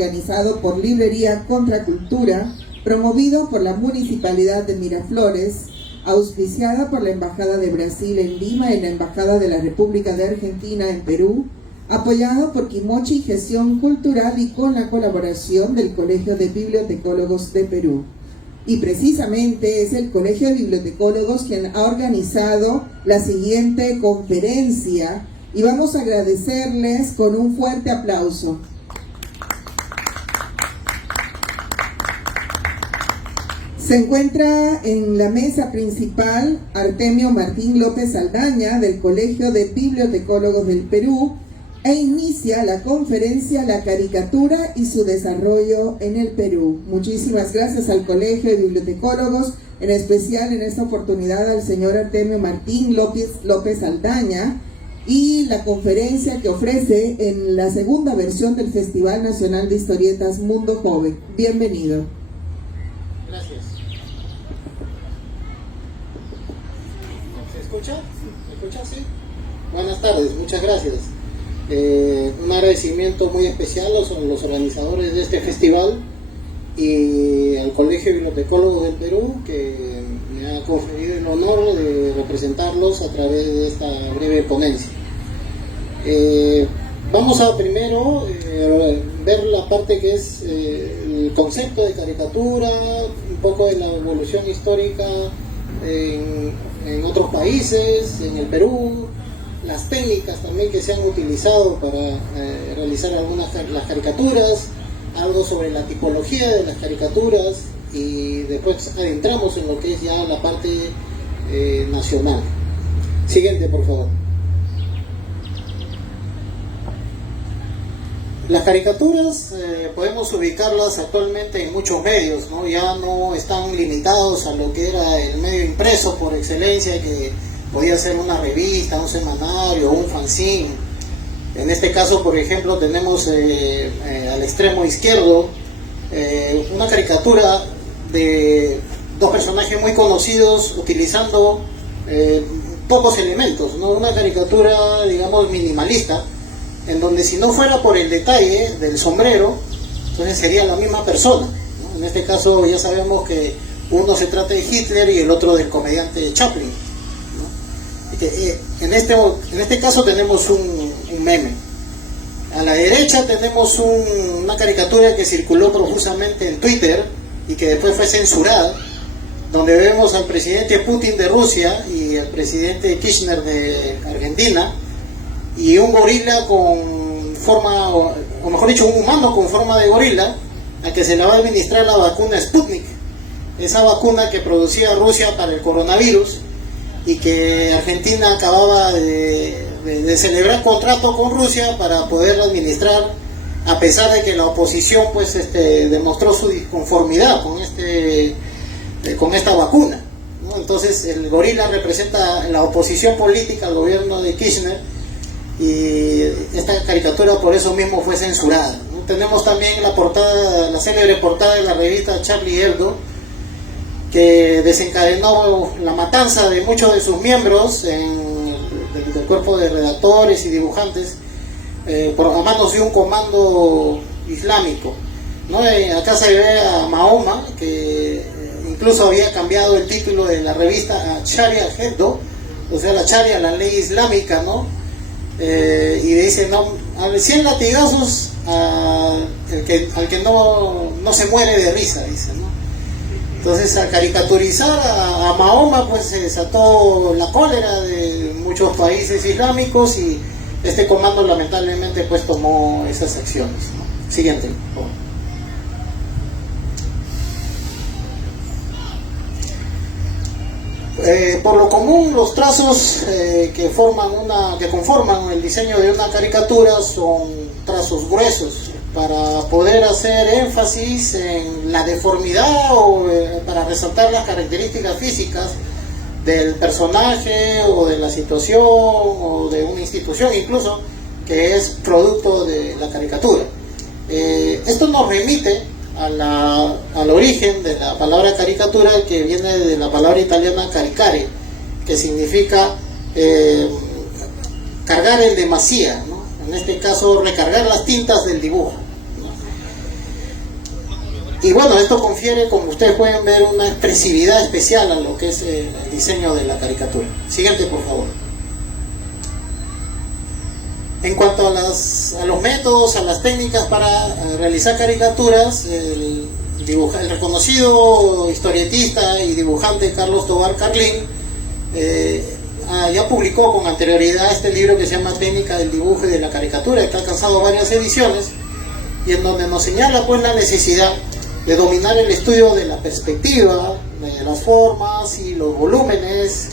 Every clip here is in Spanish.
organizado por Librería Contracultura, promovido por la Municipalidad de Miraflores, auspiciada por la Embajada de Brasil en Lima y la Embajada de la República de Argentina en Perú, apoyado por Quimochi Gestión Cultural y con la colaboración del Colegio de Bibliotecólogos de Perú. Y precisamente es el Colegio de Bibliotecólogos quien ha organizado la siguiente conferencia y vamos a agradecerles con un fuerte aplauso. Se encuentra en la mesa principal Artemio Martín López Saldaña del Colegio de Bibliotecólogos del Perú e inicia la conferencia La caricatura y su desarrollo en el Perú. Muchísimas gracias al Colegio de Bibliotecólogos, en especial en esta oportunidad al señor Artemio Martín López Saldaña, y la conferencia que ofrece en la segunda versión del Festival Nacional de Historietas Mundo Joven. Bienvenido. Gracias. ¿Se escucha? ¿Se escucha? Sí. Buenas tardes, muchas gracias. Un agradecimiento muy especial a los organizadores de este festival y al Colegio de Bibliotecólogos del Perú, que me ha conferido el honor de representarlos a través de esta breve ponencia. Vamos a primero ver la parte que es el concepto de caricatura, un poco de la evolución histórica en otros países, en el Perú, las técnicas también que se han utilizado para realizar las caricaturas, algo sobre la tipología de las caricaturas y después adentramos en lo que es ya la parte nacional. Siguiente, por favor. Las caricaturas podemos ubicarlas actualmente en muchos medios, ¿no? Ya no están limitados a lo que era el medio impreso por excelencia, que podía ser una revista, un semanario, un fanzine. En este caso, por ejemplo, tenemos al extremo izquierdo una caricatura de dos personajes muy conocidos utilizando pocos elementos, ¿no? Una caricatura, digamos, minimalista, en donde si no fuera por el detalle del sombrero, entonces sería la misma persona, ¿no? En este caso ya sabemos que uno se trata de Hitler y el otro del comediante Chaplin, ¿no? En este caso tenemos un meme. A la derecha tenemos una caricatura que circuló profusamente en Twitter y que después fue censurada, donde vemos al presidente Putin de Rusia y al presidente Kirchner de Argentina, y un gorila con forma, o mejor dicho, un humano con forma de gorila, al que se le va a administrar la vacuna Sputnik, esa vacuna que producía Rusia para el coronavirus y que Argentina acababa de celebrar contrato con Rusia para poder administrar, a pesar de que la oposición pues demostró su disconformidad con esta vacuna, ¿no? Entonces el gorila representa la oposición política al gobierno de Kirchner, y esta caricatura por eso mismo fue censurada, ¿no? Tenemos también la célebre portada de la revista Charlie Hebdo, que desencadenó la matanza de muchos de sus miembros del cuerpo de redactores y dibujantes a manos de un comando islámico, ¿no? Acá se ve a Mahoma, que incluso había cambiado el título de la revista a Sharia Hebdo, o sea, la Sharia, la ley islámica, ¿no? Y dice, no, a 100 latigazos al que no se muere de risa, dice, ¿no? Entonces, al caricaturizar a Mahoma, pues se desató la cólera de muchos países islámicos y este comando lamentablemente pues tomó esas acciones, ¿no? Siguiente, por favor. Por lo común, los trazos que conforman el diseño de una caricatura son trazos gruesos para poder hacer énfasis en la deformidad o para resaltar las características físicas del personaje o de la situación o de una institución incluso que es producto de la caricatura. Esto nos remite al origen de la palabra caricatura, que viene de la palabra italiana caricare, que significa cargar en demasía, ¿no? En este caso recargar las tintas del dibujo, ¿no? Y bueno, esto confiere, como ustedes pueden ver, una expresividad especial a lo que es el diseño de la caricatura. Siguiente, por favor. En cuanto a los métodos, a las técnicas para realizar caricaturas, el reconocido historietista y dibujante Carlos Tovar Carlín ya publicó con anterioridad este libro que se llama Técnica del dibujo y de la caricatura, que ha alcanzado varias ediciones, y en donde nos señala pues la necesidad de dominar el estudio de la perspectiva, de las formas y los volúmenes,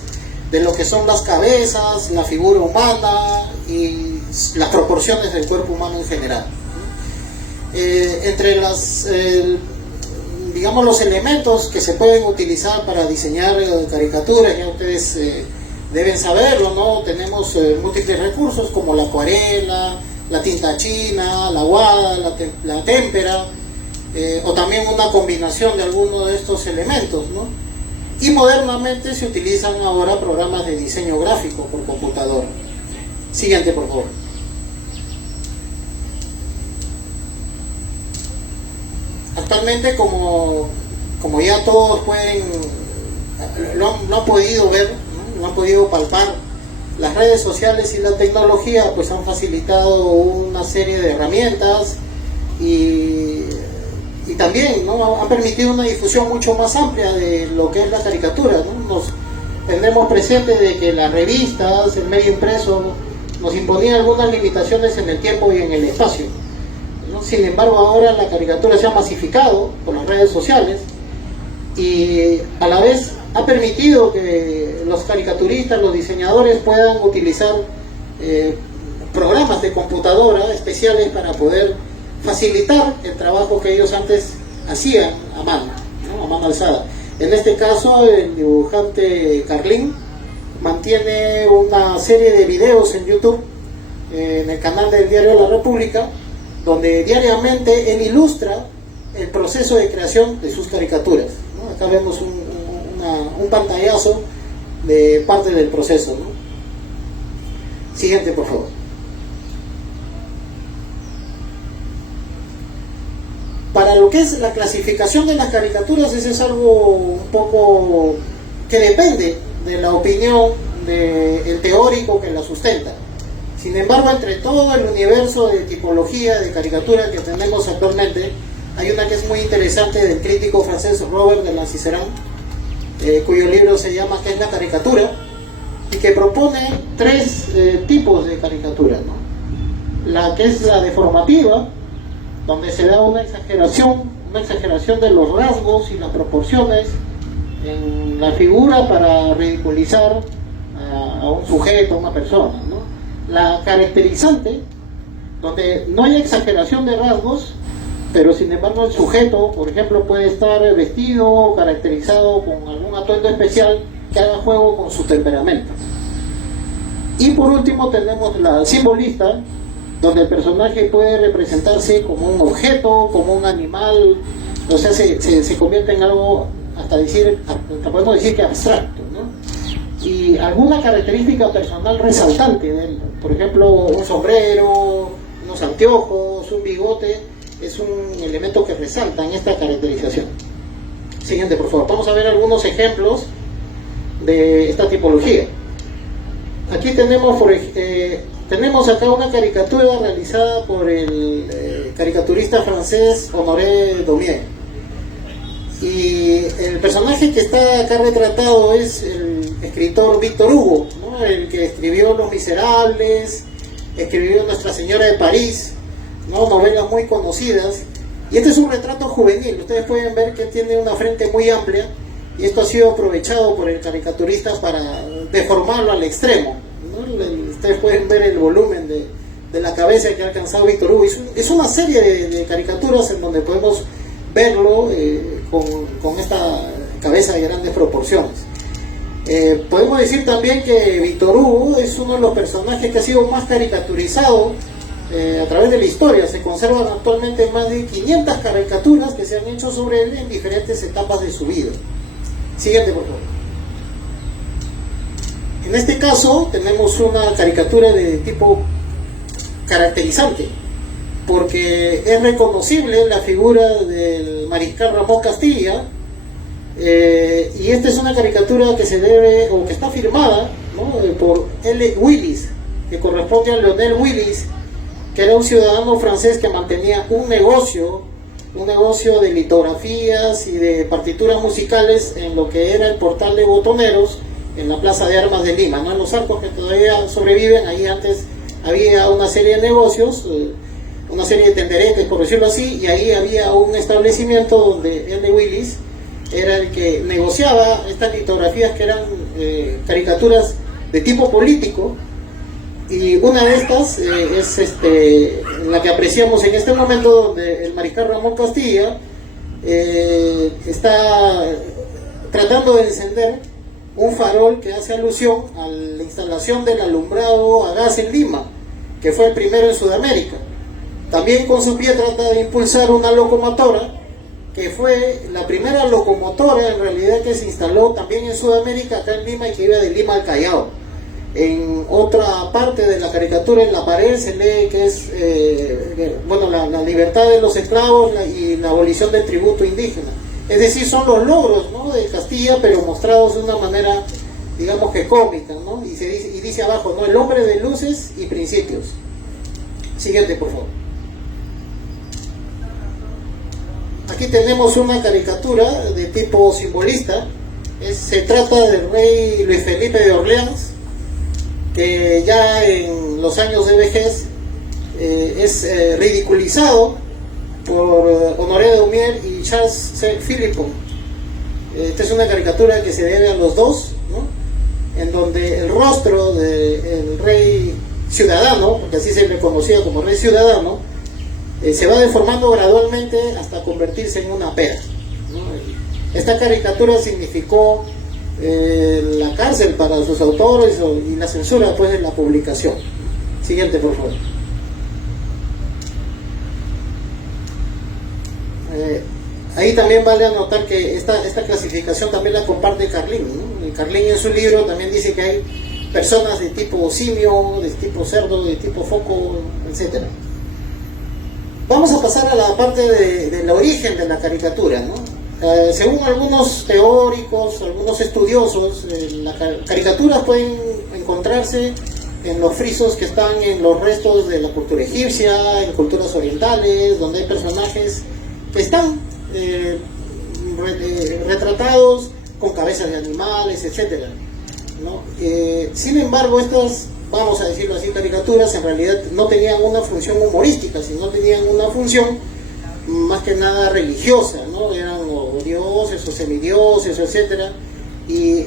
de lo que son las cabezas, la figura humana y las proporciones del cuerpo humano en general. Entre digamos, los elementos que se pueden utilizar para diseñar caricaturas, ya ustedes deben saberlo, ¿no? Tenemos múltiples recursos como la acuarela, la tinta china, la aguada, la témpera, o también una combinación de alguno de estos elementos, ¿no? Y modernamente se utilizan ahora programas de diseño gráfico por computadora. Siguiente, por favor. Actualmente, como ya todos lo han podido ver, ¿no? Lo han podido palpar, las redes sociales y la tecnología pues han facilitado una serie de herramientas y también, ¿no? Han permitido una difusión mucho más amplia de lo que es la caricatura, ¿no? Tenemos presente de que las revistas, el medio impreso, nos imponían algunas limitaciones en el tiempo y en el espacio, ¿no? Sin embargo, ahora la caricatura se ha masificado por las redes sociales y a la vez ha permitido que los caricaturistas, los diseñadores puedan utilizar programas de computadora especiales para poder facilitar el trabajo que ellos antes hacían a mano, ¿no? A mano alzada. En este caso, el dibujante Carlín mantiene una serie de videos en YouTube, en el canal del Diario La República, donde diariamente él ilustra el proceso de creación de sus caricaturas, ¿no? Acá vemos un pantallazo de parte del proceso, ¿no? Siguiente, por favor. Para lo que es la clasificación de las caricaturas, eso es algo un poco que depende de la opinión del teórico que la sustenta. Sin embargo, entre todo el universo de tipología de caricatura que tenemos actualmente, hay una que es muy interesante del crítico francés Robert de la Cicerón, cuyo libro se llama ¿Qué es la caricatura? Y que propone tres tipos de caricatura, ¿no? La que es la deformativa, donde se da una exageración de los rasgos y las proporciones en la figura para ridiculizar a un sujeto, a una persona, ¿no? La caracterizante, donde no hay exageración de rasgos, pero sin embargo el sujeto, por ejemplo, puede estar vestido, caracterizado con algún atuendo especial que haga juego con su temperamento. Y por último tenemos la simbolista, donde el personaje puede representarse como un objeto, como un animal, o sea, se convierte en algo, hasta podemos decir que abstracto, ¿no? Y alguna característica personal resaltante de él, por ejemplo, un sombrero, unos anteojos, un bigote, es un elemento que resalta en esta caracterización. Siguiente, por favor. Vamos a ver algunos ejemplos de esta tipología. Aquí tenemos acá una caricatura realizada por el caricaturista francés Honoré Daumier. Y el personaje que está acá retratado es el escritor Víctor Hugo, ¿no? El que escribió Los Miserables, escribió Nuestra Señora de París, ¿no? Novelas muy conocidas. Y este es un retrato juvenil. Ustedes pueden ver que tiene una frente muy amplia y esto ha sido aprovechado por el caricaturista para deformarlo al extremo, ¿no? Ustedes pueden ver el volumen de la cabeza que ha alcanzado Víctor Hugo. Es una serie de caricaturas en donde podemos verlo con esta cabeza de grandes proporciones. Podemos decir también que Víctor Hugo es uno de los personajes que ha sido más caricaturizado a través de la historia. Se conservan actualmente más de 500 caricaturas que se han hecho sobre él en diferentes etapas de su vida. Siguiente, por favor. En este caso tenemos una caricatura de tipo caracterizante, porque es reconocible la figura del mariscal Ramón Castilla, y esta es una caricatura que se debe, o que está firmada, ¿no?, por L. Willis, que corresponde a Lionel Willis, que era un ciudadano francés que mantenía un negocio de litografías y de partituras musicales en lo que era el portal de botoneros en la Plaza de Armas de Lima, ¿no?, en los arcos que todavía sobreviven. Ahí antes había una serie de negocios, una serie de tenderetes, por decirlo así, y ahí había un establecimiento donde L. Willis era el que negociaba estas litografías que eran caricaturas de tipo político, y una de estas es la que apreciamos en este momento, donde el mariscal Ramón Castilla está tratando de encender un farol que hace alusión a la instalación del alumbrado a gas en Lima, que fue el primero en Sudamérica. También con su pie trata de impulsar una locomotora, que fue la primera locomotora en realidad que se instaló también en Sudamérica, acá en Lima, y que iba de Lima al Callao. En otra parte de la caricatura, en la pared, se lee que es la libertad de los esclavos y la abolición del tributo indígena. Es decir, son los logros, ¿no?, de Castilla, pero mostrados de una manera, digamos que cómica, ¿no? Y dice abajo, ¿no?, el hombre de luces y principios. Siguiente, por favor. Aquí tenemos una caricatura de tipo simbolista. Se trata del rey Luis Felipe de Orleans, que ya en los años de vejez es ridiculizado por Honoré de Daumier y Charles C. Philippon. Esta es una caricatura que se debe a los dos, ¿no?, en donde el rostro del rey ciudadano, porque así se le conocía como rey ciudadano, se va deformando gradualmente hasta convertirse en una pera, ¿no? Esta caricatura significó la cárcel para sus autores y la censura después de la publicación. Siguiente, por favor. Ahí también vale anotar que esta clasificación también la comparte Carlin, ¿no? Carlin en su libro también dice que hay personas de tipo simio, de tipo cerdo, de tipo foco, etc. Vamos a pasar a la parte del origen de la caricatura, ¿no? Según algunos teóricos, algunos estudiosos, las caricaturas pueden encontrarse en los frisos que están en los restos de la cultura egipcia, en culturas orientales, donde hay personajes que están retratados con cabezas de animales, etcétera, ¿no? Sin embargo, estas, vamos a decirlo así, caricaturas en realidad no tenían una función humorística, sino tenían una función más que nada religiosa, ¿no? Eran o dioses o semidioses, etcétera, y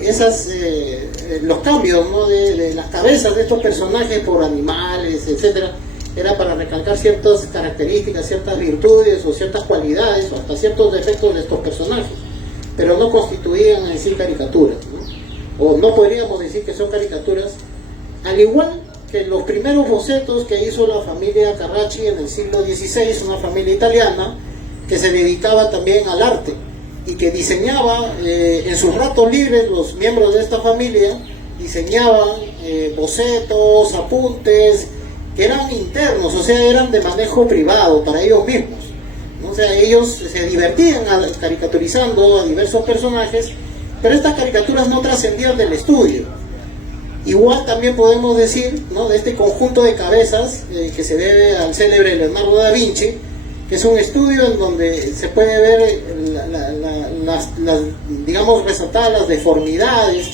los cambios, ¿no?, de las cabezas de estos personajes por animales, etcétera, era para recalcar ciertas características, ciertas virtudes o ciertas cualidades o hasta ciertos defectos de estos personajes, pero no constituían en sí caricaturas, ¿no? O no podríamos decir que son caricaturas, al igual que los primeros bocetos que hizo la familia Carracci en el siglo XVI, una familia italiana que se dedicaba también al arte y que diseñaba en sus ratos libres. Los miembros de esta familia diseñaban bocetos, apuntes que eran internos, o sea, eran de manejo privado para ellos mismos, ¿no? O sea, ellos se divertían caricaturizando a diversos personajes, pero estas caricaturas no trascendían del estudio. Igual también podemos decir, ¿no?, de este conjunto de cabezas que se debe al célebre Leonardo da Vinci, que es un estudio en donde se puede ver digamos, resaltadas las deformidades,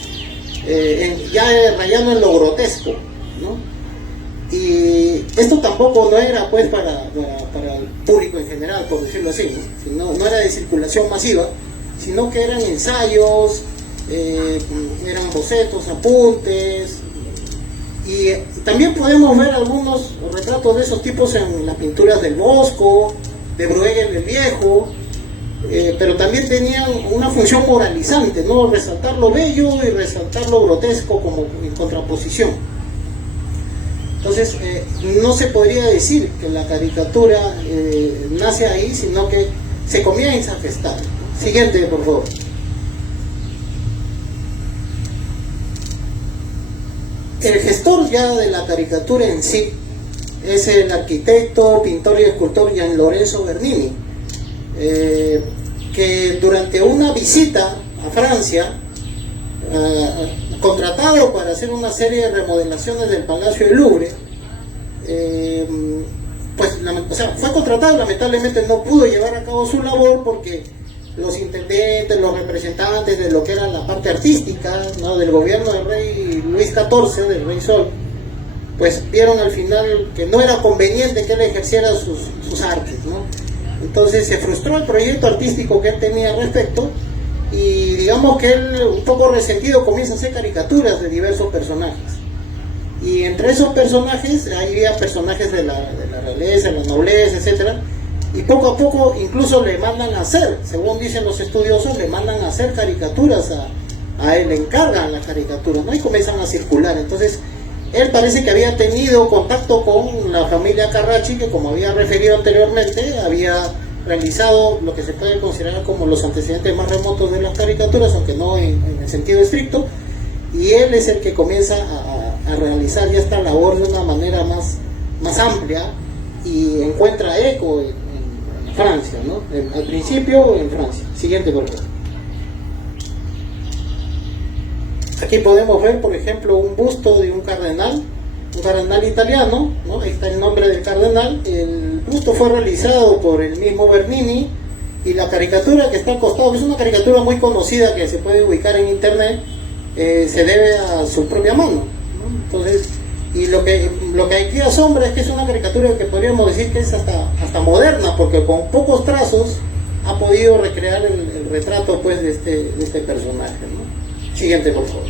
ya rayando en lo grotesco, ¿no? Y esto tampoco no era pues para el público en general, por decirlo así, ¿no? No era de circulación masiva, sino que eran ensayos, eran bocetos, apuntes, y también podemos ver algunos retratos de esos tipos en las pinturas del Bosco, de Bruegel el Viejo, pero también tenían una función moralizante, ¿no?, resaltar lo bello y resaltar lo grotesco como en contraposición. Entonces, no se podría decir que la caricatura nace ahí, sino que se comienza a gestar. Siguiente, por favor. El gestor ya de la caricatura en sí es el arquitecto, pintor y escultor Gian Lorenzo Bernini, que durante una visita a Francia, contratado para hacer una serie de remodelaciones del Palacio del Louvre, fue contratado, lamentablemente no pudo llevar a cabo su labor porque los intendentes, los representantes de lo que era la parte artística, ¿no?, del gobierno del rey Luis XIV, del rey Sol, pues vieron al final que no era conveniente que él ejerciera sus artes, ¿no? Entonces se frustró el proyecto artístico que él tenía al respecto, y digamos que él, un poco resentido, comienza a hacer caricaturas de diversos personajes. Y entre esos personajes había personajes de la realeza, la nobleza, etcétera, y poco a poco incluso le mandan a hacer, según dicen los estudiosos, le mandan a hacer caricaturas a él, le encargan las caricaturas, ¿no? Y comienzan a circular. Entonces él parece que había tenido contacto con la familia Carracci, que, como había referido anteriormente, había realizado lo que se puede considerar como los antecedentes más remotos de las caricaturas, aunque no en el sentido estricto, y él es el que comienza a realizar ya esta labor de una manera más amplia, y encuentra eco en Francia, ¿no? Al principio en Francia. Siguiente, por favor. Aquí podemos ver, por ejemplo, un busto de un cardenal italiano, ¿no? Ahí está el nombre del cardenal. El busto fue realizado por el mismo Bernini, y la caricatura que está al costado, que es una caricatura muy conocida que se puede ubicar en internet, se debe a su propia mano, ¿no? Entonces, y lo que aquí asombra es que es una caricatura que podríamos decir que es hasta moderna, porque con pocos trazos ha podido recrear el retrato, pues, de este personaje, ¿no? Siguiente, por favor.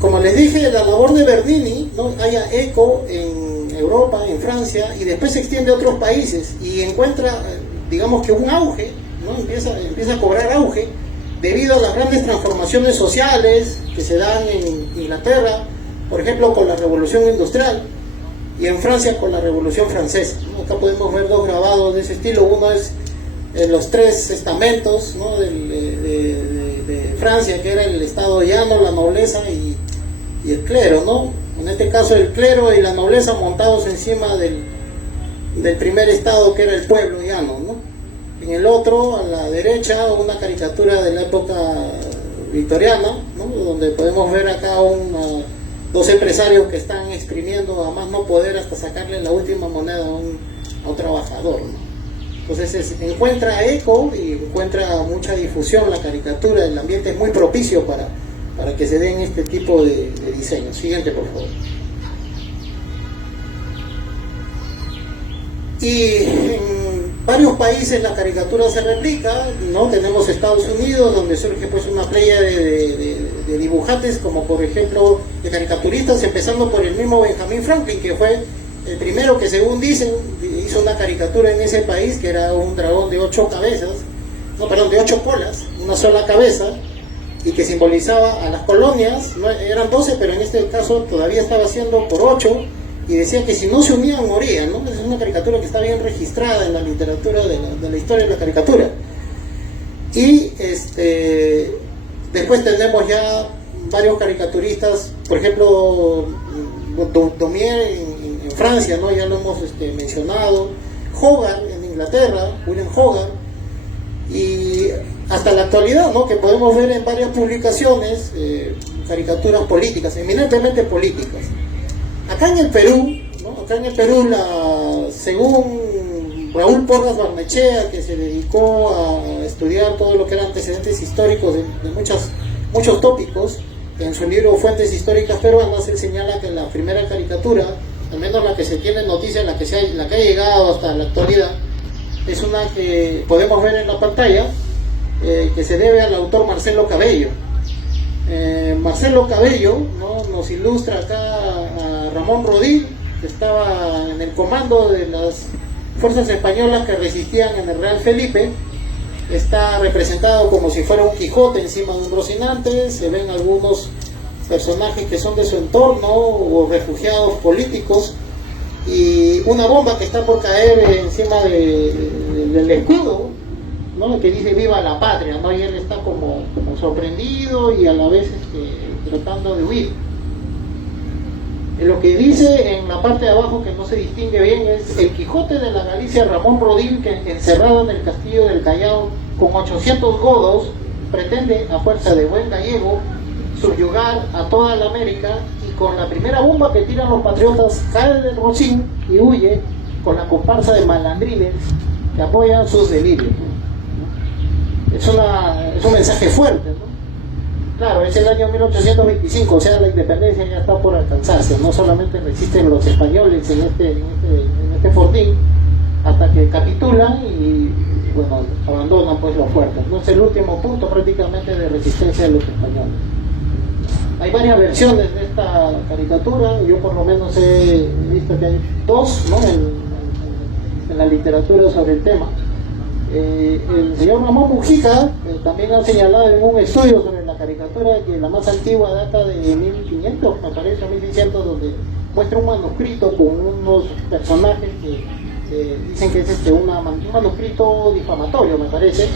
Como les dije, la labor de Bernini, ¿no?, haya eco en Europa, en Francia, y después se extiende a otros países y encuentra, digamos que un auge, ¿no? Empieza a cobrar auge debido a las grandes transformaciones sociales que se dan en Inglaterra, por ejemplo, con la Revolución Industrial, y en Francia con la Revolución Francesa, ¿no? Acá podemos ver dos grabados de ese estilo. Uno es los tres estamentos, ¿no?, de Francia, que era el estado llano, la nobleza y el clero, ¿no? En este caso el clero y la nobleza montados encima del primer estado, que era el pueblo llano, ¿no? En el otro, a la derecha, una caricatura de la época victoriana, ¿no?, donde podemos ver acá dos empresarios que están exprimiendo a más no poder hasta sacarle la última moneda a un trabajador, ¿no? Entonces encuentra eco y encuentra mucha difusión la caricatura. El ambiente es muy propicio para que se den este tipo de diseños. Siguiente, por favor. Y en varios países la caricatura se replica, ¿no? Tenemos Estados Unidos, donde surge, pues, una playa de dibujantes, como por ejemplo de caricaturistas, empezando por el mismo Benjamin Franklin, que fue el primero que, según dicen, hizo una caricatura en ese país, que era un dragón de 8 colas, una sola cabeza, y que simbolizaba a las colonias. No, eran 12, pero en este caso todavía estaba siendo por 8, y decía que si no se unían morían, ¿no? Es una caricatura que está bien registrada en la literatura de la historia de la caricatura. Y después tenemos ya varios caricaturistas, por ejemplo, Daumier en Francia, ¿no? Ya lo hemos mencionado. Hogarth en Inglaterra, William Hogarth, y hasta la actualidad, ¿no?, que podemos ver en varias publicaciones caricaturas políticas, eminentemente políticas. Acá en el Perú, ¿no?, según Raúl Porras Barnechea, que se dedicó a estudiar todo lo que eran antecedentes históricos de muchos tópicos, en su libro Fuentes Históricas Peruanas, él señala que la primera caricatura, al menos la que se tiene noticia, la que ha llegado hasta la actualidad, es una que podemos ver en la pantalla, que se debe al autor Marcelo Cabello. Marcelo Cabello, ¿no?, nos ilustra acá a Ramón Rodil, que estaba en el comando de las fuerzas españolas que resistían en el Real Felipe. Está representado como si fuera un Quijote encima de un Rocinante. Se ven algunos personajes que son de su entorno o refugiados políticos, y una bomba que está por caer encima del escudo, ¿no?, que dice viva la patria, ¿no? Y él está como sorprendido y a la vez tratando de huir. Lo que dice en la parte de abajo, que no se distingue bien, es: el Quijote de la Galicia Ramón Rodil, que encerrado en el castillo del Callao con 800 godos, pretende, a fuerza de buen gallego, subyugar a toda la América, y con la primera bomba que tiran los patriotas cae del rocín y huye con la comparsa de malandrines que apoyan sus delirios. Es un mensaje fuerte, ¿no? Claro, es el año 1825, o sea, la independencia ya está por alcanzarse. No solamente resisten los españoles en este fortín, hasta que capitulan y, bueno, abandonan pues los fuertes, ¿no? Es el último punto prácticamente de resistencia de los españoles. Hay varias versiones de esta caricatura. Yo por lo menos he visto que hay dos, ¿no?, en la literatura sobre el tema. El señor Ramón Mujica también ha señalado en un estudio sobre la caricatura que la más antigua data de 1500, me parece, 1600, donde muestra un manuscrito con unos personajes que dicen que es un manuscrito difamatorio, me parece,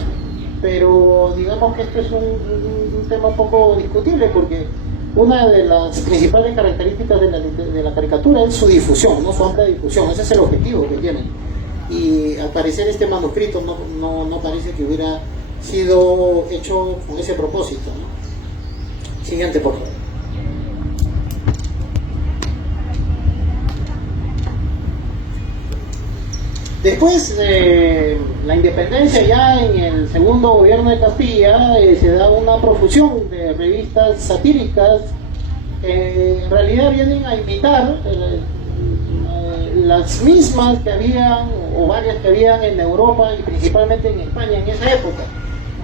pero digamos que esto es un tema un poco discutible, porque una de las principales características de la caricatura es su difusión, ¿no?, su amplia difusión. Ese es el objetivo que tienen. Y al parecer este manuscrito no parece que hubiera sido hecho con ese propósito, ¿no? Siguiente, por favor. Después de la independencia, ya en el segundo gobierno de Castilla, se da una profusión de revistas satíricas que en realidad vienen a imitar las mismas que habían, o varias que habían en Europa y principalmente en España en esa época.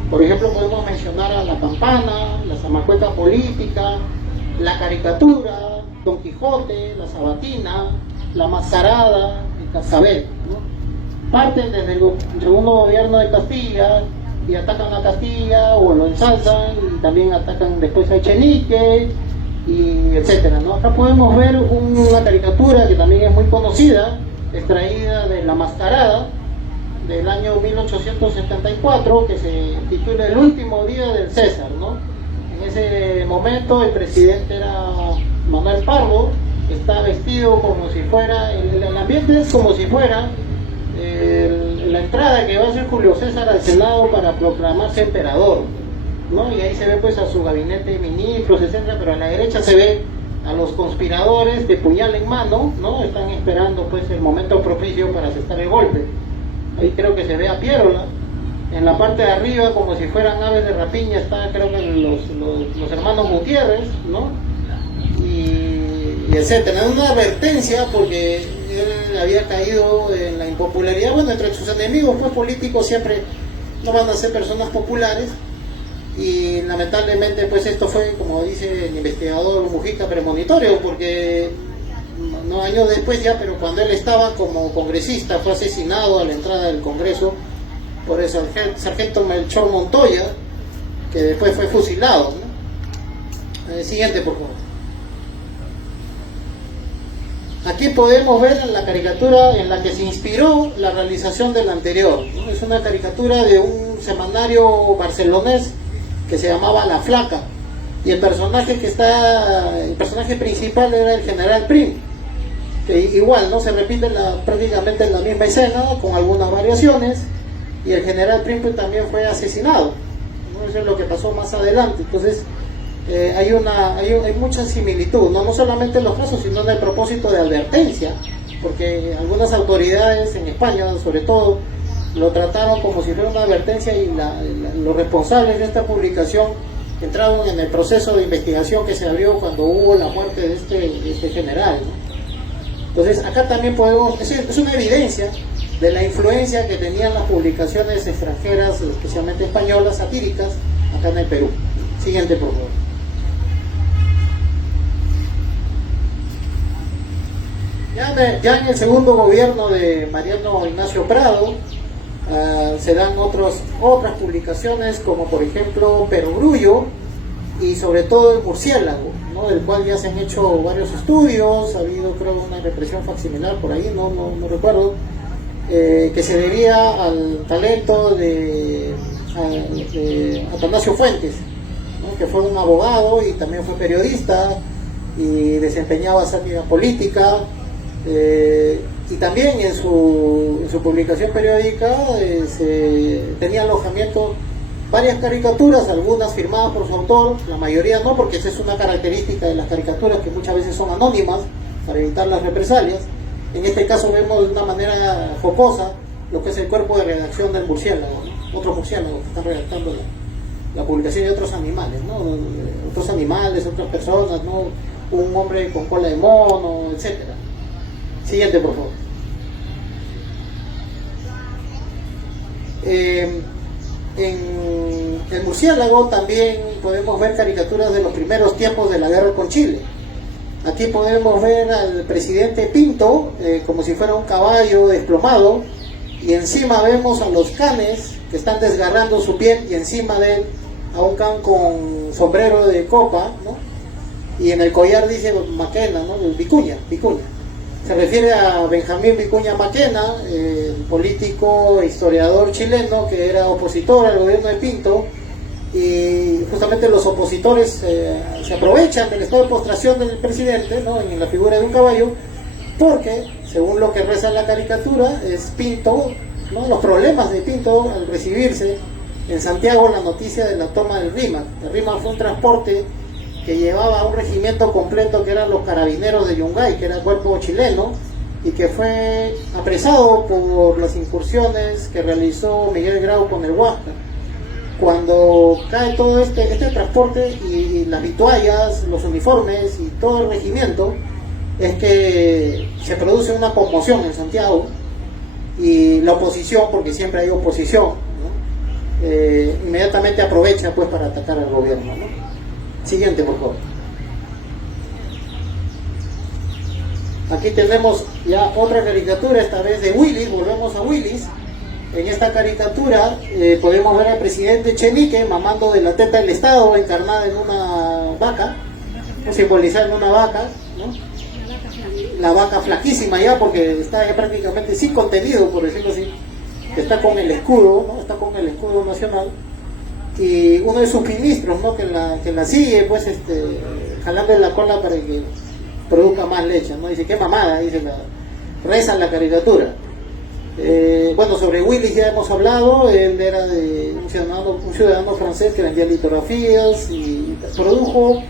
Por ejemplo, podemos mencionar a La Pampana, La Zamacueca Política, La Caricatura, Don Quijote, La Sabatina, La Mascarada y Cascabel, ¿no? Parten desde el segundo gobierno de Castilla y atacan a Castilla o lo ensalzan, y también atacan después a Echenique, y etcétera, ¿no? Acá podemos ver una caricatura que también es muy conocida, extraída de La Mascarada del año 1874, que se titula El último día del César, ¿no? En ese momento el presidente era Manuel Pardo, que está vestido como si fuera, el ambiente es como si fuera la entrada que va a hacer Julio César al Senado para proclamarse emperador, ¿no? Y ahí se ve pues a su gabinete de ministros, etcétera, pero a la derecha se ve a los conspiradores de puñal en mano, ¿no? Están esperando pues el momento propicio para asestar el golpe. Ahí creo que se ve a Pierola. En la parte de arriba, como si fueran aves de rapiña, están creo que los hermanos Gutiérrez, ¿no? Y etcétera. Una advertencia porque él había caído en la impopularidad. Bueno, entre sus enemigos pues políticos siempre no van a ser personas populares, y lamentablemente pues esto fue, como dice el investigador Mujica, premonitorio, porque no años después ya, pero cuando él estaba como congresista, fue asesinado a la entrada del Congreso por el sargento Melchor Montoya, que después fue fusilado, ¿no? Siguiente, por favor. Aquí podemos ver la caricatura en la que se inspiró la realización del anterior, ¿no? Es una caricatura de un semanario barcelonés que se llamaba La Flaca, y el personaje principal era el general Prim, que igual no se repite prácticamente en la misma escena con algunas variaciones, y el general Prim pues también fue asesinado, ¿no? Eso es lo que pasó más adelante. Entonces hay mucha similitud, no solamente en los casos, sino en el propósito de advertencia, porque algunas autoridades en España sobre todo lo trataron como si fuera una advertencia, y los responsables de esta publicación entraron en el proceso de investigación que se abrió cuando hubo la muerte de este general, ¿no? Entonces acá también podemos, es una evidencia de la influencia que tenían las publicaciones extranjeras, especialmente españolas, satíricas, acá en el Perú. Siguiente, por favor. Ya en el segundo gobierno de Mariano Ignacio Prado, se dan otras publicaciones, como por ejemplo Perogrullo, y sobre todo El Murciélago, ¿no? Del cual ya se han hecho varios estudios. Ha habido, creo, una represión facsimilar por ahí, no recuerdo, que se debía al talento de Atanasio Fuentes, ¿no? Que fue un abogado y también fue periodista, y desempeñaba sátira política, y también en su publicación periódica tenía alojamiento varias caricaturas, algunas firmadas por su autor, la mayoría no, porque esa es una característica de las caricaturas que muchas veces son anónimas para evitar las represalias. En este caso vemos de una manera jocosa lo que es el cuerpo de redacción del murciélago, ¿no? Otro murciélago que está redactando la publicación de otros animales, ¿no? Otros animales, otras personas, ¿no? Un hombre con cola de mono, etcétera. Siguiente, por favor. En el murciélago también podemos ver caricaturas de los primeros tiempos de la guerra con Chile. Aquí podemos ver al presidente Pinto como si fuera un caballo desplomado, y encima vemos a los canes que están desgarrando su piel, y encima de él a un can con sombrero de copa, ¿no? Y en el collar dice Maquena, ¿no? Vicuña. Se refiere a Benjamín Vicuña Maquena, político e historiador chileno que era opositor al gobierno de Pinto, y justamente los opositores se aprovechan del estado de postración del presidente, ¿no? En la figura de un caballo, porque según lo que reza la caricatura es Pinto, ¿no? Los problemas de Pinto al recibirse en Santiago la noticia de la toma del Rímac. El Rímac fue un transporte que llevaba a un regimiento completo que eran los carabineros de Yungay, que era el cuerpo chileno, y que fue apresado por las incursiones que realizó Miguel Grau con el Huáscar. Cuando cae todo este transporte y las vituallas, los uniformes y todo el regimiento, es que se produce una conmoción en Santiago, y la oposición, porque siempre hay oposición, ¿no? Inmediatamente aprovecha pues para atacar al gobierno, ¿no? Siguiente, por favor. Aquí tenemos ya otra caricatura, esta vez de Willis. Volvemos a Willis. En esta caricatura podemos ver al presidente Echenique mamando de la teta del Estado, encarnada en una vaca, simbolizada en una vaca, ¿no? La vaca flaquísima ya, porque está ya prácticamente sin contenido, por decirlo así. Está con el escudo, ¿no? Está con el escudo nacional. Y uno de sus ministros, ¿no? que la sigue, pues, jalando la cola para que produzca más leche, ¿no? Dice, qué mamada, dice reza la caricatura. Bueno, sobre Willis ya hemos hablado. Él era de un ciudadano francés que vendía litografías y produjo,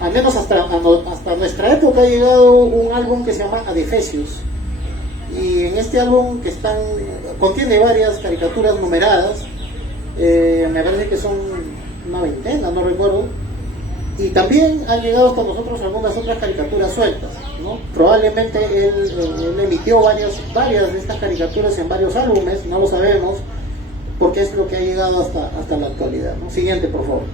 al menos hasta nuestra época, ha llegado un álbum que se llama Adefesios. Y en este álbum contiene varias caricaturas numeradas. Me parece que son una veintena, no recuerdo, y también han llegado hasta nosotros algunas otras caricaturas sueltas, ¿no? Probablemente él emitió varias de estas caricaturas en varios álbumes, no lo sabemos, porque es lo que ha llegado hasta la actualidad, ¿no? Siguiente, por favor.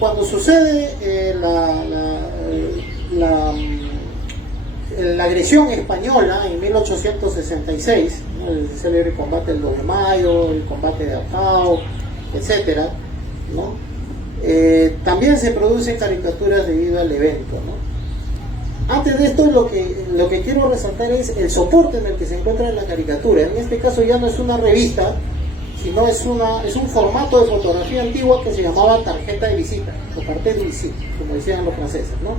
Cuando sucede la agresión española en 1866, ¿no? El célebre combate del 2 de mayo, el combate de Arcao, etcétera, ¿no? También se producen caricaturas debido al evento, ¿no? Antes de esto, lo que quiero resaltar es el soporte en el que se encuentra la caricatura. En este caso ya no es una revista, sino es un formato de fotografía antigua que se llamaba tarjeta de visita, o cartel de visita, como decían los franceses, ¿no?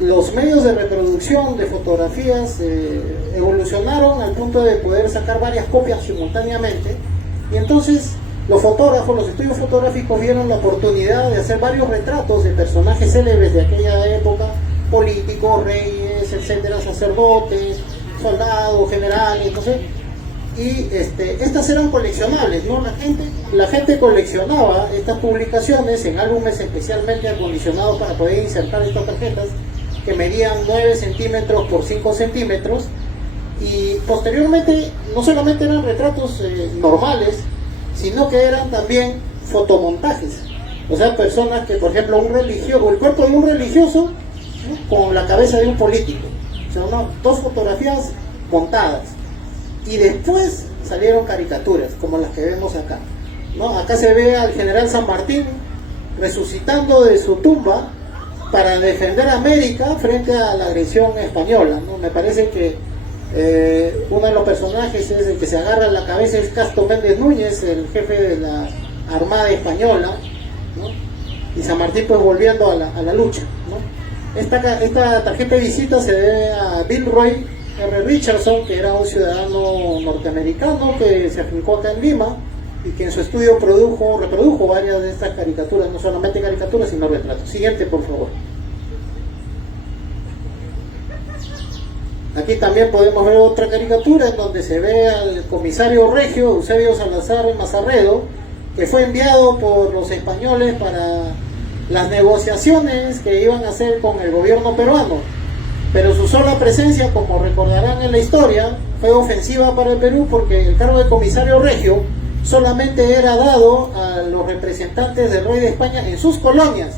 Los medios de reproducción de fotografías evolucionaron al punto de poder sacar varias copias simultáneamente, y entonces los estudios fotográficos vieron la oportunidad de hacer varios retratos de personajes célebres de aquella época, políticos, reyes, etcétera, sacerdotes, soldados, generales, entonces, y estas eran coleccionables, ¿no? La gente coleccionaba estas publicaciones en álbumes especialmente acondicionados para poder insertar estas tarjetas, que medían 9 centímetros por 5 centímetros, y posteriormente no solamente eran retratos normales, sino que eran también fotomontajes, o sea, personas que, por ejemplo, el cuerpo de un religioso, ¿no? Con la cabeza de un político, o sea, dos fotografías montadas, y después salieron caricaturas como las que vemos acá, ¿no? Acá se ve al general San Martín resucitando de su tumba para defender a América frente a la agresión española, ¿no? Me parece que Uno de los personajes es el que se agarra la cabeza, es Casto Méndez Núñez, el jefe de la Armada Española, ¿no? Y San Martín pues volviendo a la lucha, ¿no? Esta tarjeta de visita se debe a Bill Roy R. Richardson, que era un ciudadano norteamericano que se afincó acá en Lima y que en su estudio reprodujo varias de estas caricaturas, no solamente caricaturas sino retratos. Siguiente, por favor. Aquí también podemos ver otra caricatura en donde se ve al comisario regio Eusebio Salazar Mazarredo, que fue enviado por los españoles para las negociaciones que iban a hacer con el gobierno peruano, pero su sola presencia, como recordarán en la historia, fue ofensiva para el Perú, porque el cargo de comisario regio solamente era dado a los representantes del rey de España en sus colonias.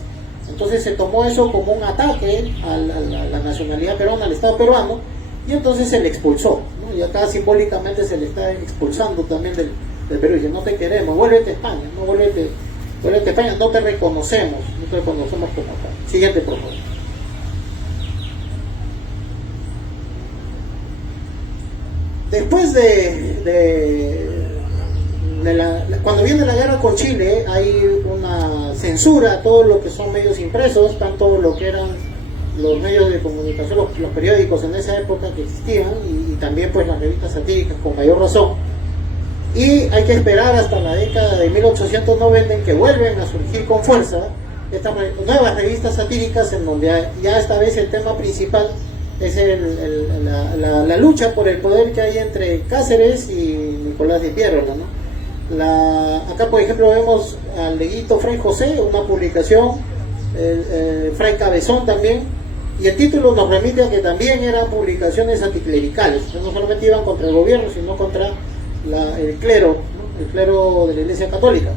Entonces se tomó eso como un ataque a la nacionalidad peruana, al Estado peruano, y entonces se le expulsó, ¿no? Y acá simbólicamente se le está expulsando también del Perú. Dice, no te queremos, vuélvete a España, no vuélvete a España, no te reconocemos como tal. Siguiente, por favor. Después cuando viene la guerra con Chile, hay una censura a todo lo que son medios impresos, tanto lo que eran los medios de comunicación, los periódicos en esa época que existían, y también pues las revistas satíricas con mayor razón. Y hay que esperar hasta la década de 1890 en que vuelven a surgir con fuerza estas nuevas revistas satíricas, en donde ya esta vez el tema principal es la lucha por el poder que hay entre Cáceres y Nicolás de Piérola, ¿no? Acá, por ejemplo, vemos al leguito Fray José, una publicación, Fray Cabezón también, y el título nos remite a que también eran publicaciones anticlericales, no solamente iban contra el gobierno, sino contra el clero, ¿no? El clero de la Iglesia Católica.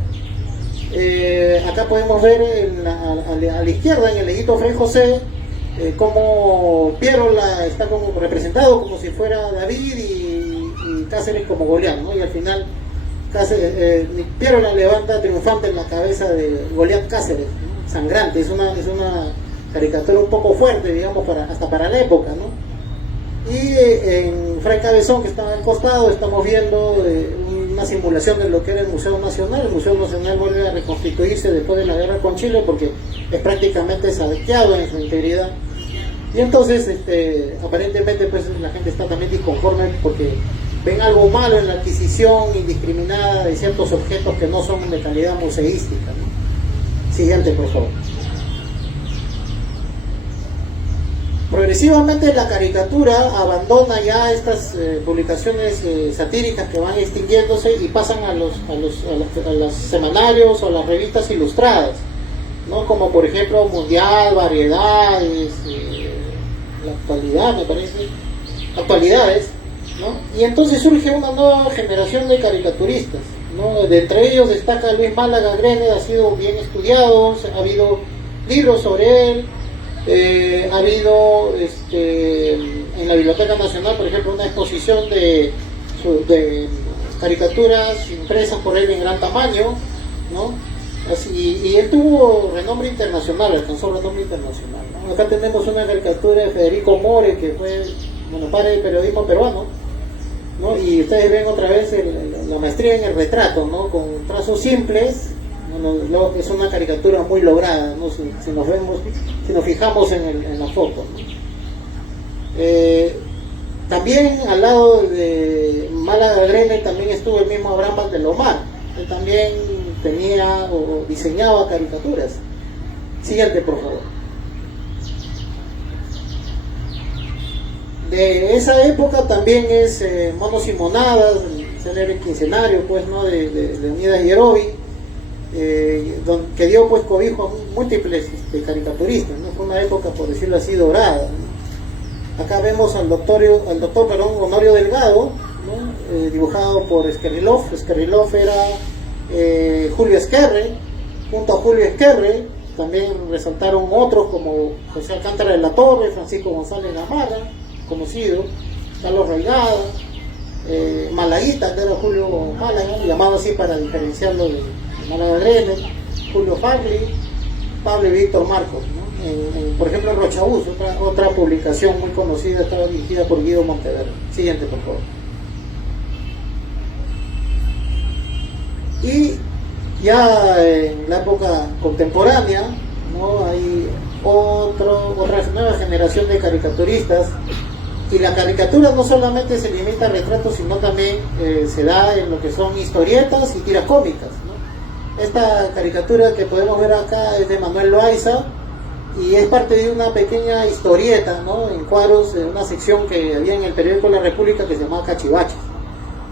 Acá podemos ver a la izquierda, en el leguito Fray José, como Piérola está como representado como si fuera David y Cáceres como Goliat, ¿no? Y al final Piérola levanta triunfante en la cabeza de Goliat Cáceres, ¿no? Sangrante. Es una caricatura un poco fuerte, digamos, hasta para la época, ¿no? Y en Fray Cabezón, que está al costado, estamos viendo una simulación de lo que era el Museo Nacional. El Museo Nacional vuelve a reconstituirse después de la guerra con Chile, porque es prácticamente saqueado en su integridad. Y entonces, aparentemente, pues la gente está también disconforme porque ven algo malo en la adquisición indiscriminada de ciertos objetos que no son de calidad museística, ¿no? Siguiente, por favor. Progresivamente la caricatura abandona ya estas publicaciones satíricas que van extinguiéndose y pasan a los semanarios o a las revistas ilustradas, ¿no? Como por ejemplo Mundial, Variedades, La Actualidad, me parece, Actualidades, ¿no? Y entonces surge una nueva generación de caricaturistas, ¿no? De entre ellos destaca Luis Málaga Grenet, ha sido bien estudiado, ha habido libros sobre él. Ha habido en la Biblioteca Nacional, por ejemplo, una exposición de caricaturas impresas por él en gran tamaño, ¿no? Y él tuvo renombre internacional, alcanzó renombre internacional, ¿no? Acá tenemos una caricatura de Federico More, que fue padre del periodismo peruano, ¿no? Y ustedes ven otra vez la maestría en el retrato, ¿no? Con trazos simples. Es una caricatura muy lograda, ¿no? Si nos fijamos en la foto, ¿no? También al lado de Málaga Grenet también estuvo el mismo Abraham Valdelomar. Él también tenía o diseñaba caricaturas. Siguiente, por favor. De esa época también es Monos y Monadas, el célebre quincenario, pues, ¿no? de Unidas y Yerobi, que dio pues cobijo a múltiples caricaturistas, ¿no? Fue una época, por decirlo así, dorada, ¿no? Acá vemos al doctor Honorio Delgado, ¿no? Dibujado por Esquerrilov. Esquerrilov era Julio Esquerre. Junto a Julio Esquerre también resaltaron otros como José Alcántara de la Torre, Francisco González Gamarra, conocido, Carlos Raigada, Malaguita, que era Julio Málaga, llamado así para diferenciarlo de Málaga Grenet, Julio Farley, Pablo y Víctor Marcos, ¿no? Por ejemplo, en Rochabús, otra publicación muy conocida, estaba dirigida por Guido Monteverde. Siguiente, por favor. Y ya en la época contemporánea, ¿no? Hay otra nueva generación de caricaturistas, y la caricatura no solamente se limita a retratos, sino también se da en lo que son historietas y tiras cómicas, ¿no? Esta caricatura que podemos ver acá es de Manuel Loaiza y es parte de una pequeña historieta, ¿no? En cuadros de una sección que había en el periódico La República que se llamaba Cachivaches.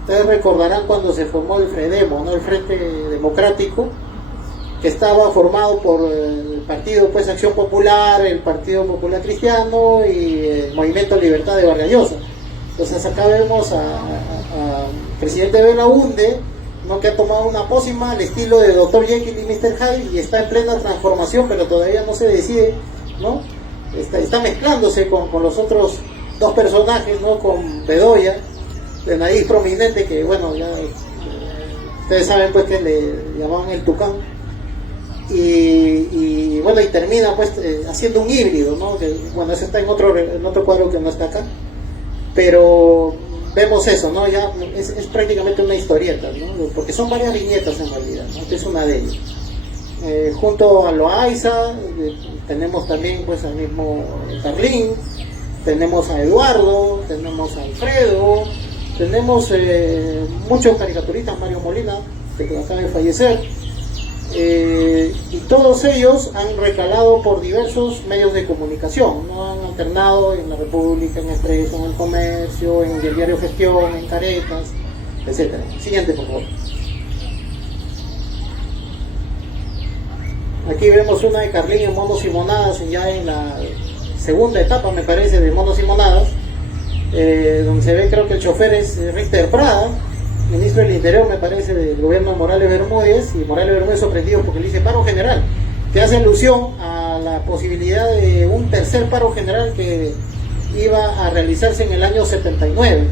Ustedes recordarán cuando se formó el FREDEMO, ¿no? El Frente Democrático, que estaba formado por el Partido pues Acción Popular, el Partido Popular Cristiano y el Movimiento Libertad de Vargas Llosa. Entonces acá vemos a presidente Belaúnde, ¿no? Que ha tomado una pócima al estilo de Dr. Jekyll y Mr. Hyde y está en plena transformación, pero todavía no se decide, ¿no? Está mezclándose con los otros dos personajes, ¿no? Con Bedoya, de nariz prominente, que bueno, ya ustedes saben pues que le llamaban el Tucán. Y bueno, y termina pues haciendo un híbrido, ¿no? Que, bueno, eso está en otro cuadro que no está acá, pero vemos eso, ¿no? Ya es prácticamente una historieta, ¿no? Porque son varias viñetas en realidad, ¿no? Esta es una de ellas. Junto a Loaiza tenemos también pues al mismo Carlín, tenemos a Eduardo, tenemos a Alfredo, tenemos muchos caricaturistas, Mario Molina, que acaba de fallecer. Y todos ellos han recalado por diversos medios de comunicación, ¿no? Han alternado en La República, en Expreso, en El Comercio, en el diario Gestión, en Caretas, etc. Siguiente, por favor. Aquí vemos una de Carlín en Monos y Monadas, ya en la segunda etapa, me parece, de Monos y Monadas, donde se ve, creo que el chofer es Richter Prada, ministro del Interior, me parece, del gobierno de Morales Bermúdez, y Morales Bermúdez sorprendido porque le dice paro general, que hace alusión a la posibilidad de un tercer paro general que iba a realizarse en el año 79,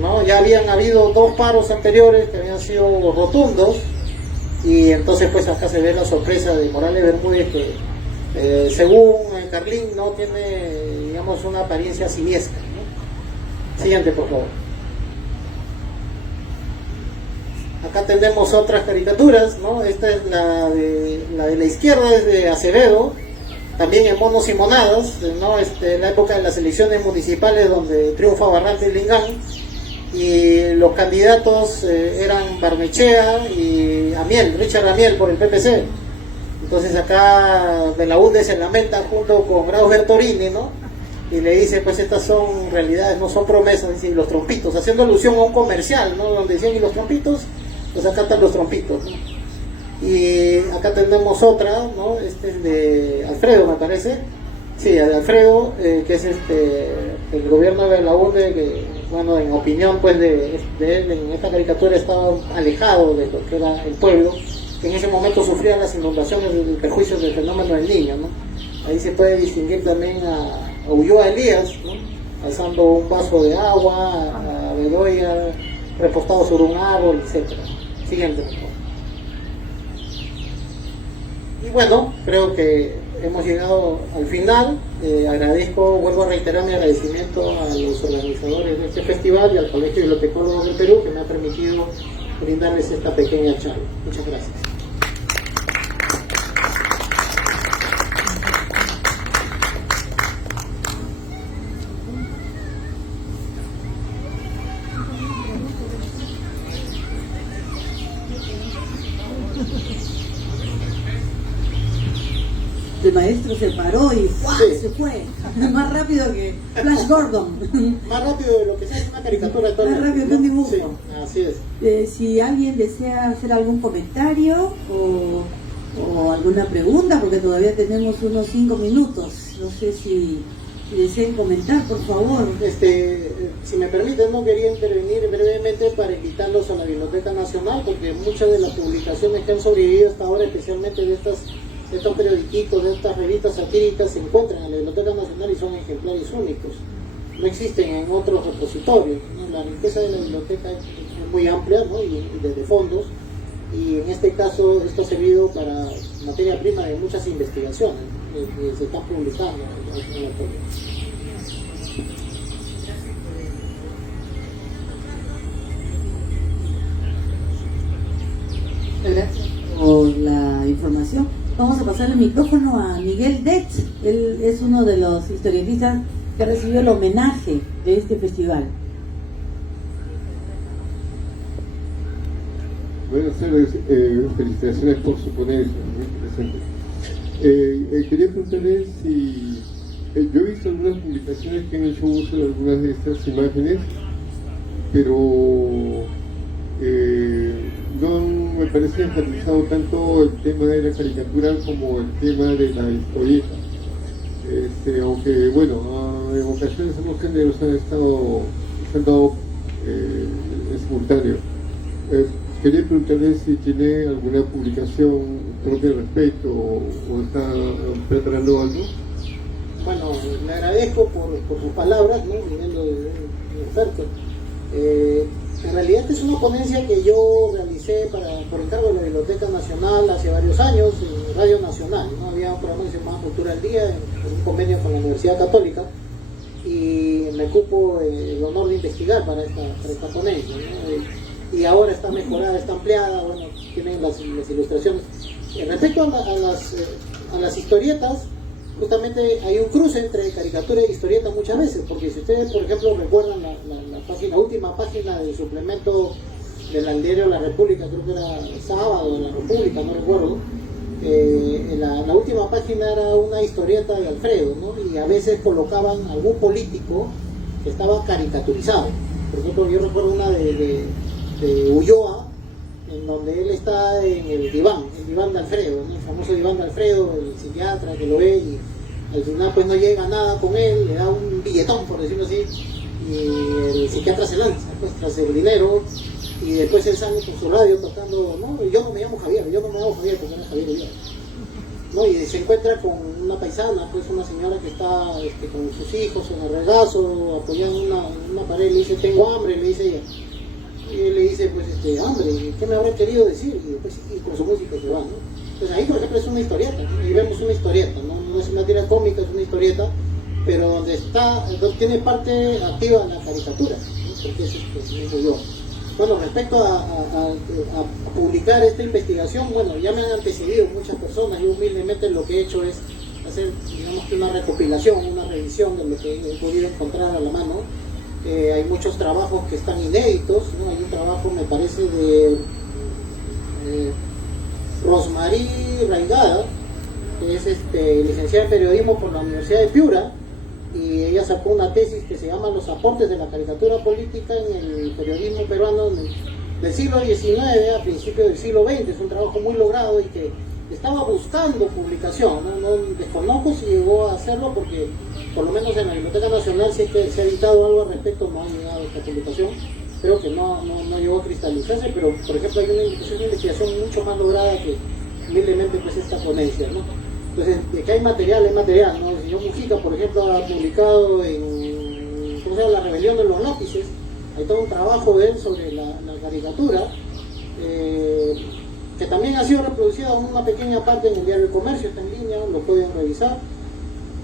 ¿no? Ya habían habido dos paros anteriores que habían sido rotundos, y entonces pues acá se ve la sorpresa de Morales Bermúdez, que según Carlín no tiene, digamos, una apariencia simiesca, ¿no? Siguiente, por favor. Acá tenemos otras caricaturas, ¿no? Esta es la de la izquierda, es de Acevedo, también en Monos y Monadas, ¿no? En la época de las elecciones municipales donde triunfa Barrantes Lingán, y los candidatos eran Barnechea y Amiel, Richard Amiel por el PPC. Entonces acá Belaúnde se lamenta junto con Grau Bertorini, ¿no? Y le dice, pues estas son realidades, no son promesas, dice, y los trompitos, haciendo alusión a un comercial, ¿no? Donde decían, y los trompitos, pues acá están los trompitos, ¿no? Y acá tenemos otra, ¿no? Este es de Alfredo, me parece. Sí, de Alfredo, que es el gobierno de Belaúnde, que, bueno, en opinión pues de él, en esta caricatura estaba alejado de lo que era el pueblo, que en ese momento sufría las inundaciones y perjuicios del fenómeno del Niño, ¿no? Ahí se puede distinguir también a Ulloa Elías, ¿no? Alzando un vaso de agua, a Bedoya repostado sobre un árbol, etc. Siguiente, por favor. Y bueno, creo que hemos llegado al final. Vuelvo a reiterar mi agradecimiento a los organizadores de este festival y al Colegio de Bibliotecólogos del Perú, que me ha permitido brindarles esta pequeña charla. Muchas gracias. El maestro se paró y ¡fua! Sí. Se fue más rápido que Flash Gordon. Más rápido de lo que sea una caricatura. Más rápido que un dibujo. Sí, así es. Si alguien desea hacer algún comentario o alguna pregunta, porque todavía tenemos unos 5 minutos, no sé si deseen comentar, por favor. Si me permiten, no quería intervenir brevemente para invitarlos a la Biblioteca Nacional, porque muchas de las publicaciones que han sobrevivido hasta ahora, especialmente de estos periodiquitos, de estas revistas satíricas, se encuentran en la Biblioteca Nacional y son ejemplares únicos. No existen en otros repositorios, ¿no? La riqueza de la biblioteca es muy amplia, ¿no? y desde fondos, y en este caso esto ha servido para materia prima de muchas investigaciones que se están publicando en la actualidad. Gracias por la información. Vamos a pasar el micrófono a Miguel Detz. Él es uno de los historietistas que recibió el homenaje de este festival. Buenas tardes, felicitaciones por su ponencia, muy interesante. Quería preguntarle si yo he visto algunas publicaciones que han hecho uso de algunas de estas imágenes, pero no me parece enfatizado tanto el tema de la caricatura como el tema de la historieta. Aunque bueno, en ocasiones ambos géneros se han dado en simultáneo. Quería preguntarle si tiene alguna publicación propia al respecto o está preparando algo. Bueno, le agradezco por sus palabras, ¿no? Viniendo de un experto. En realidad esta es una ponencia que yo realicé por encargo de la Biblioteca Nacional hace varios años en Radio Nacional, ¿no? Había un programa que se llamaba Cultura al Día en un convenio con la Universidad Católica y me cupo el honor de investigar para esta ponencia, ¿no? Y ahora está mejorada, está ampliada, bueno, tienen las ilustraciones. Respecto a las historietas, justamente hay un cruce entre caricatura y historieta muchas veces, porque si ustedes, por ejemplo, recuerdan la última página del suplemento del diario La República, creo que era Sábado de La República, no recuerdo, la última página era una historieta de Alfredo, ¿no? Y a veces colocaban algún político que estaba caricaturizado. Por ejemplo, yo recuerdo una de Ulloa, en donde él está en el diván de Alfredo, ¿no? El famoso diván de Alfredo, el psiquiatra que lo ve y al final pues no llega nada con él, le da un billetón, por decirlo así, y el psiquiatra se lanza pues tras el dinero y después él sale con su radio tocando, no, yo no me llamo Javier porque no es Javier Ulloa, ¿no? Y se encuentra con una paisana, pues una señora que está con sus hijos en el regazo, apoyando una pared, le dice, tengo hambre, le dice ella. Y él le dice, pues, hambre, ¿qué me habrá querido decir? Y después con su música se va, ¿no? Entonces ahí, por ejemplo, es una historieta, ¿no? Y vemos una historieta, no es una tira cómica, es una historieta, pero donde tiene parte activa la caricatura, ¿no? Porque es yo. Bueno, respecto a publicar esta investigación, bueno, ya me han antecedido muchas personas, yo humildemente lo que he hecho es hacer, digamos que una recopilación, una revisión de lo que he podido encontrar a la mano. Hay muchos trabajos que están inéditos, ¿no? Hay un trabajo, me parece, de Rosmarie Raigada, que es licenciada en periodismo por la Universidad de Piura, y ella sacó una tesis que se llama Los aportes de la caricatura política en el periodismo peruano del siglo XIX a principios del siglo XX. Es un trabajo muy logrado y que estaba buscando publicación, no desconozco si llegó a hacerlo porque por lo menos en la Biblioteca Nacional sí que se ha editado algo al respecto, no ha llegado esta publicación, creo que no llegó a cristalizarse, pero por ejemplo hay una investigación mucho más lograda que humildemente pues esta ponencia, ¿no? Entonces, de que hay material, ¿no? El señor Mujica, por ejemplo, ha publicado en La rebelión de los lápices, hay todo un trabajo de él sobre la caricatura, que también ha sido reproducida en una pequeña parte en el diario El Comercio, está en línea, lo pueden revisar.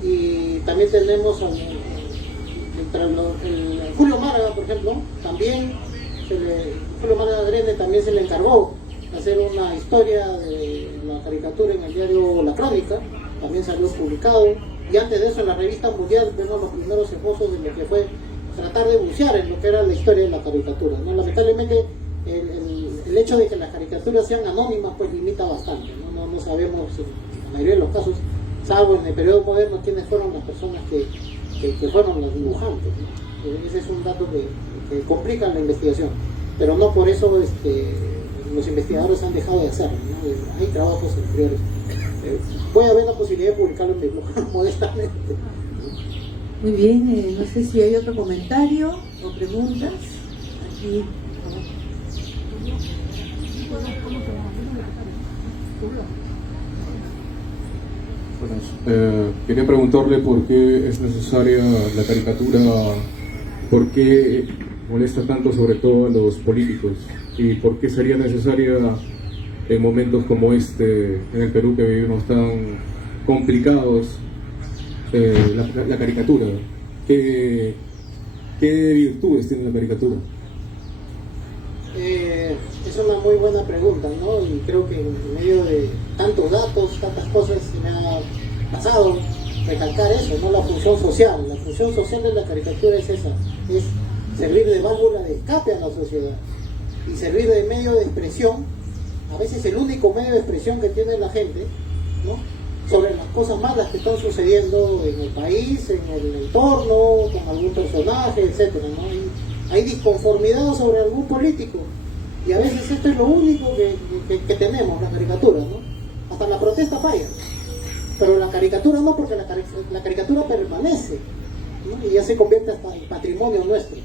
Y también tenemos Julio Málaga, por ejemplo, también Julio Málaga Grande también se le encargó hacer una historia de la caricatura en el diario La Crónica, también salió publicado, y antes de eso en la revista Mundial vemos los primeros esbozos de lo que fue tratar de bucear en lo que era la historia de la caricatura, ¿no? Lamentablemente el hecho de que las caricaturas sean anónimas pues limita bastante, no sabemos en la mayoría de los casos, salvo en el periodo moderno, quiénes fueron las personas que fueron los dibujantes, ¿no? Ese es un dato que complica la investigación, pero no por eso los investigadores han dejado de hacerlo, ¿no? Hay trabajos anteriores. Puede haber la posibilidad de publicarlo en mi blog, modestamente. Muy bien, no sé si hay otro comentario o preguntas. Aquí. Quería preguntarle por qué es necesaria la caricatura, por qué molesta tanto sobre todo a los políticos y por qué sería necesaria en momentos como este, en el Perú que vivimos tan complicados, la caricatura? ¿Qué virtudes tiene la caricatura? Es una muy buena pregunta, ¿no? Y creo que en medio de tantos datos, tantas cosas, me ha pasado recalcar eso, ¿no? La función social. La función social de la caricatura es esa, es servir de válvula de escape a la sociedad y servir de medio de expresión, a veces el único medio de expresión que tiene la gente, ¿no? Sobre las cosas malas que están sucediendo en el país, en el entorno, con algún personaje, etcétera, ¿no? Hay disconformidad sobre algún político y a veces esto es lo único que tenemos, la caricatura, ¿no? Hasta la protesta falla, pero la caricatura no, porque la caricatura permanece, ¿no? Y ya se convierte hasta en patrimonio nuestro.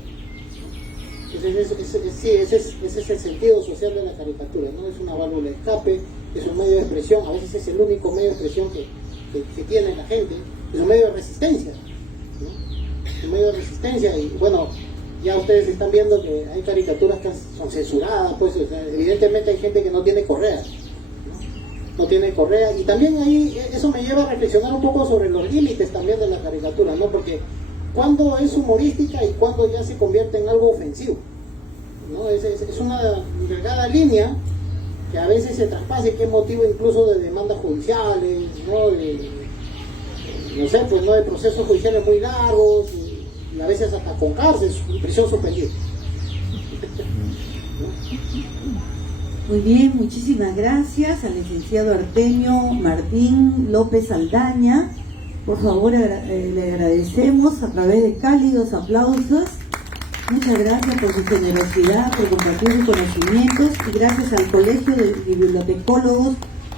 Entonces, ese es el sentido social de la caricatura, ¿no? Es una válvula de escape, es un medio de expresión, a veces es el único medio de expresión que tiene la gente, es un medio de resistencia, ¿no? Es un medio de resistencia. Y bueno, ya ustedes están viendo que hay caricaturas que son censuradas, pues evidentemente hay gente que no tiene correa, ¿no? No tiene correa, y también ahí eso me lleva a reflexionar un poco sobre los límites también de la caricatura, ¿no? Porque cuando es humorística y cuando ya se convierte en algo ofensivo, ¿no? Es una delgada línea que a veces se traspasa y que es motivo incluso de demandas judiciales, ¿no? No sé, pues no, de procesos judiciales muy largos y a veces hasta con cárcel y prisión suspendida. Muy bien, muchísimas gracias al licenciado Artemio Martín López Saldaña. Por favor, le agradecemos a través de cálidos aplausos. Muchas gracias por su generosidad, por compartir sus conocimientos, y gracias al Colegio de Bibliotecólogos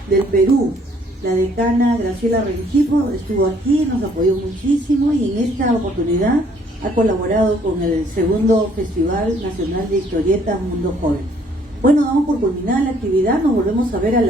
del Perú. La decana Graciela Rengifo estuvo aquí, nos apoyó muchísimo y en esta oportunidad ha colaborado con el segundo Festival Nacional de Historieta Mundo Joven. Bueno, damos por culminada la actividad, nos volvemos a ver a la